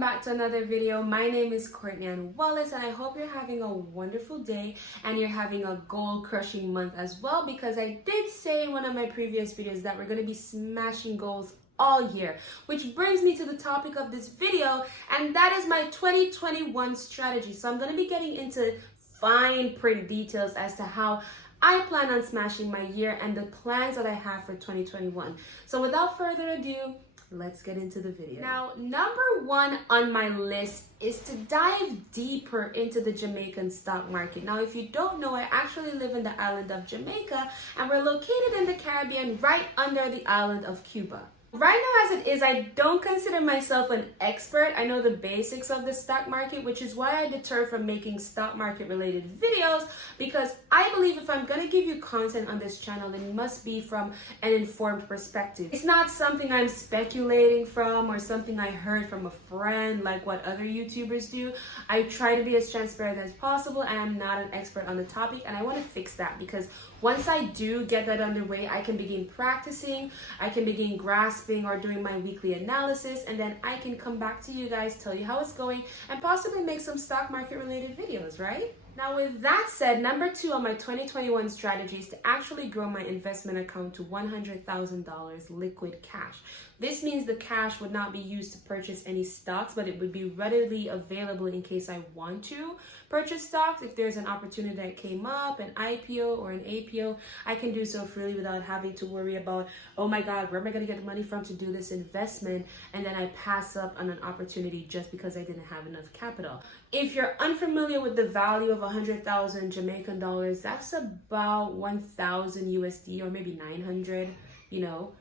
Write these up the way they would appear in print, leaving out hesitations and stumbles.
back to another video. My name is Courtney-Ann and I hope you're having a wonderful day and you're having a goal-crushing month as well, because I did say in one of my previous videos that we're going to be smashing goals all year, which brings me to the topic of this video, and that is my 2021 strategy. So I'm going to be getting into fine print details as to how I plan on smashing my year and the plans that I have for 2021. So without further ado, let's get into the video. Now, number one on my list is to dive deeper into the Jamaican stock market. Now, if you don't know, I actually live in the island of Jamaica, and we're located in the Caribbean right under the island of Cuba. Right now, as it is, I don't consider myself an expert. I know the basics of the stock market, which is why I deter from making stock market related videos, because I believe if I'm going to give you content on this channel, it must be from an informed perspective. It's not something I'm speculating from or something I heard from a friend like what other YouTubers do. I try to be as transparent as possible, and I'm not an expert on the topic, and I want to fix that, because once I do get that underway, I can begin practicing, I can begin grasping or doing my weekly analysis, and then I can come back to you guys, tell you how it's going, and possibly make some stock market related videos, right? Now, with that said, number two on my 2021 strategy is to actually grow my investment account to $100,000 liquid cash. This means the cash would not be used to purchase any stocks, but it would be readily available in case I want to purchase stocks. If there's an opportunity that came up, an IPO or an APO, I can do so freely without having to worry about, oh my God, where am I going to get the money from to do this investment? And then I pass up on an opportunity just because I didn't have enough capital. If you're unfamiliar with the value of 100,000 Jamaican dollars, that's about 1,000 USD or maybe 900.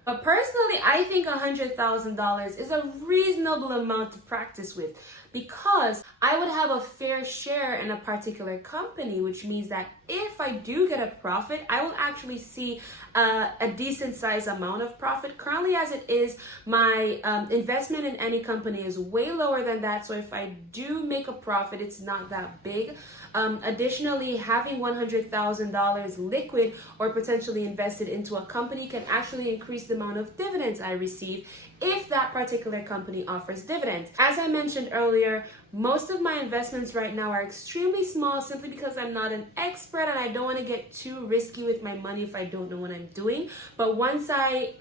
But personally, I think $100,000 is a reasonable amount to practice with, because I would have a fair share in a particular company, which means that if I do get a profit, I will actually see a decent size amount of profit. Currently, as it is, my investment in any company is way lower than that. So if I do make a profit, it's not that big. Additionally, having $100,000 liquid or potentially invested into a company can actually increase the amount of dividends I receive if that particular company offers dividends. As I mentioned earlier, most of my investments right now are extremely small, simply because I'm not an expert and I don't want to get too risky with my money if I don't know what I'm doing. But once I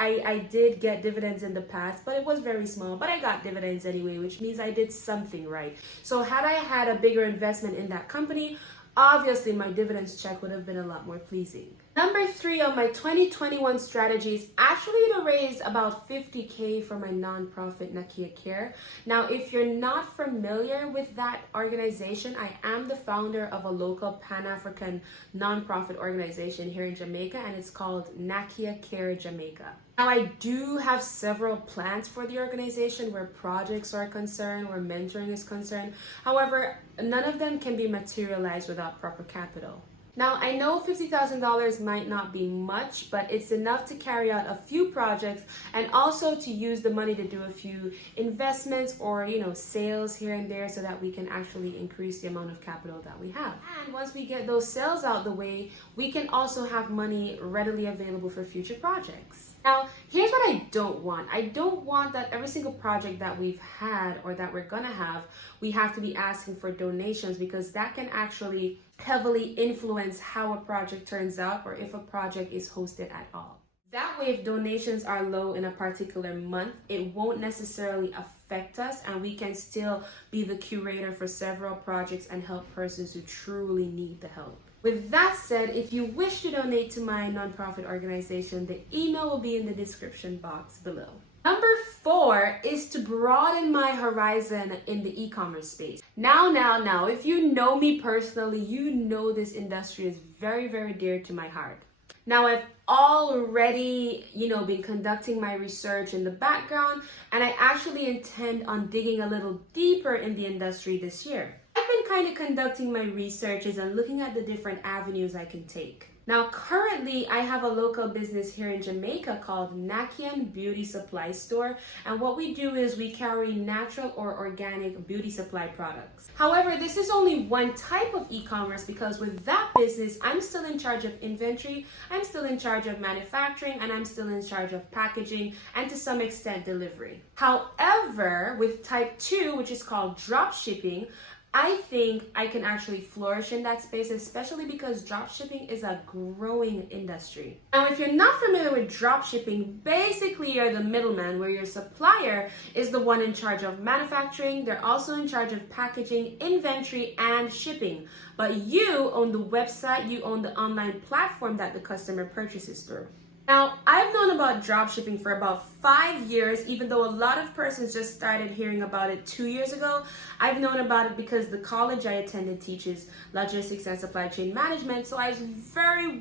did get dividends in the past, but it was very small, but I got dividends anyway, which means I did something right. So had I had a bigger investment in that company, obviously my dividends check would have been a lot more pleasing. Number three on my 2021 strategies actually to raise about $50K for my nonprofit Nakia Care. Now, if you're not familiar with that organization, I am the founder of a local Pan-African nonprofit organization here in Jamaica, and it's called Nakia Care Jamaica. Now, I do have several plans for the organization where projects are concerned, where mentoring is concerned. However, none of them can be materialized without proper capital. Now, I know $50,000 might not be much, but it's enough to carry out a few projects and also to use the money to do a few investments or, sales here and there, so that we can actually increase the amount of capital that we have. And once we get those sales out the way, we can also have money readily available for future projects. Now, here's what I don't want. I don't want that every single project that we've had or that we're gonna have, we have to be asking for donations, because that can actually heavily influence how a project turns out or if a project is hosted at all. That way, if donations are low in a particular month, it won't necessarily affect us, and we can still be the curator for several projects and help persons who truly need the help. With that said, if you wish to donate to my nonprofit organization, the email will be in the description box below. Number four is to broaden my horizon in the e-commerce space. Now, if you know me personally, you know this industry is very, very dear to my heart. Now, I've already, been conducting my research in the background, and I actually intend on digging a little deeper in the industry this year. I've been kind of conducting my researches and looking at the different avenues I can take. Now, currently, I have a local business here in Jamaica called Nakia Beauty Supply Store. And what we do is we carry natural or organic beauty supply products. However, this is only one type of e-commerce because with that business, I'm still in charge of inventory, I'm still in charge of manufacturing, and I'm still in charge of packaging and to some extent delivery. However, with type 2, which is called drop shipping, I think I can actually flourish in that space, especially because dropshipping is a growing industry. Now, if you're not familiar with dropshipping, basically you're the middleman where your supplier is the one in charge of manufacturing. They're also in charge of packaging, inventory, and shipping. But you own the website, you own the online platform that the customer purchases through. Now, I've known about dropshipping for about 5 years, even though a lot of persons just started hearing about it 2 years ago. I've known about it because the college I attended teaches logistics and supply chain management, so I was very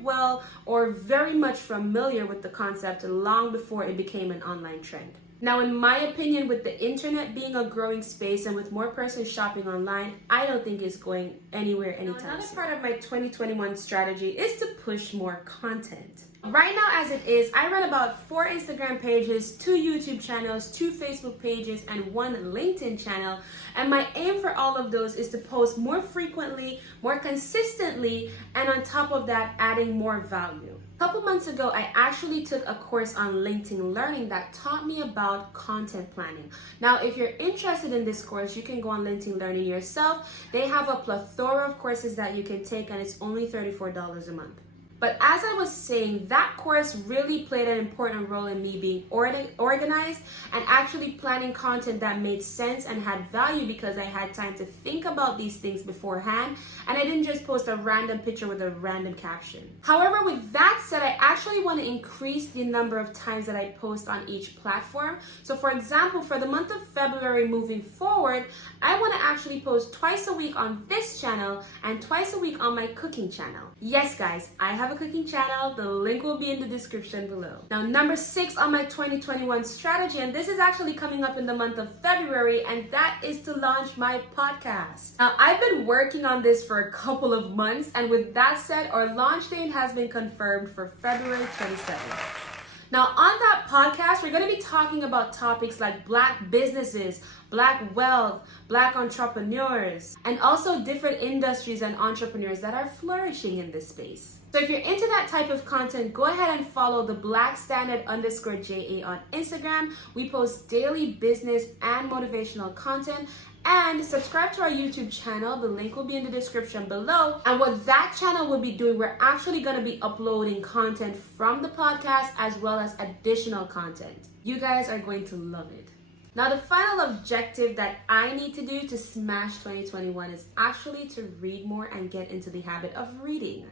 much familiar with the concept long before it became an online trend. Now, in my opinion, with the internet being a growing space and with more persons shopping online, I don't think it's going anywhere anytime soon. Another part of my 2021 strategy is to push more content. Right now, as it is, I run about 4 Instagram pages, 2 YouTube channels, 2 Facebook pages, and 1 LinkedIn channel. And my aim for all of those is to post more frequently, more consistently, and on top of that, adding more value. A couple months ago, I actually took a course on LinkedIn Learning that taught me about content planning. Now, if you're interested in this course, you can go on LinkedIn Learning yourself. They have a plethora of courses that you can take, and it's only $34 a month. But as I was saying, that course really played an important role in me being organized and actually planning content that made sense and had value because I had time to think about these things beforehand and I didn't just post a random picture with a random caption. However, with that said, I actually want to increase the number of times that I post on each platform. So for example, for the month of February moving forward, I want to actually post twice a week on this channel and twice a week on my cooking channel. Yes, guys, I have a cooking channel. The link will be in the description below. Now, number 6 on my 2021 strategy, and this is actually coming up in the month of February, and that is to launch my podcast. Now, I've been working on this for a couple of months, and with that said, our launch date has been confirmed for February 27th. Now, on that podcast, we're going to be talking about topics like Black businesses, Black wealth, Black entrepreneurs, and also different industries and entrepreneurs that are flourishing in this space. So if you're into that type of content, go ahead and follow the blackstandard_JA on Instagram. We post daily business and motivational content. And subscribe to our YouTube channel. The link will be in the description below. And what that channel will be doing, we're actually going to be uploading content from the podcast as well as additional content. You guys are going to love it. Now, the final objective that I need to do to smash 2021 is actually to read more and get into the habit of reading.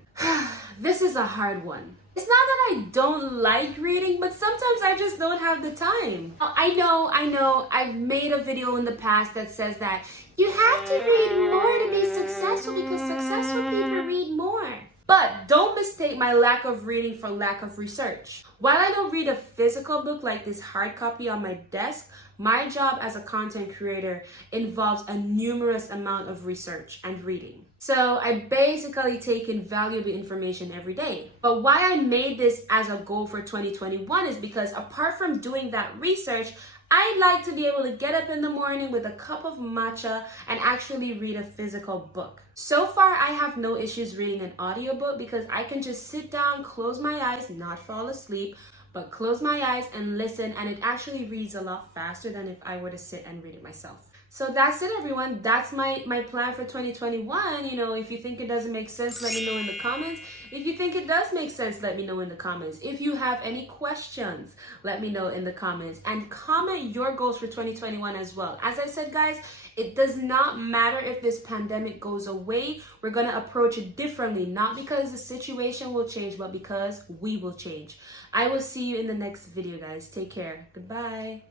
This is a hard one. It's not that I don't like reading, but sometimes I just don't have the time. I know, I've made a video in the past that says that you have to read more to be successful because successful people read more. But don't mistake my lack of reading for lack of research. While I don't read a physical book like this hard copy on my desk, my job as a content creator involves a numerous amount of research and reading. So I basically take in valuable information every day. But why I made this as a goal for 2021 is because apart from doing that research, I like to be able to get up in the morning with a cup of matcha and actually read a physical book. So far, I have no issues reading an audiobook because I can just sit down, close my eyes, not fall asleep, but close my eyes and listen, and it actually reads a lot faster than if I were to sit and read it myself. So that's it, everyone. That's my plan for 2021. You know, if you think it doesn't make sense, let me know in the comments. If you think it does make sense, let me know in the comments. If you have any questions, let me know in the comments. And comment your goals for 2021 as well. As I said, guys, it does not matter if this pandemic goes away. We're going to approach it differently, not because the situation will change, but because we will change. I will see you in the next video, guys. Take care. Goodbye.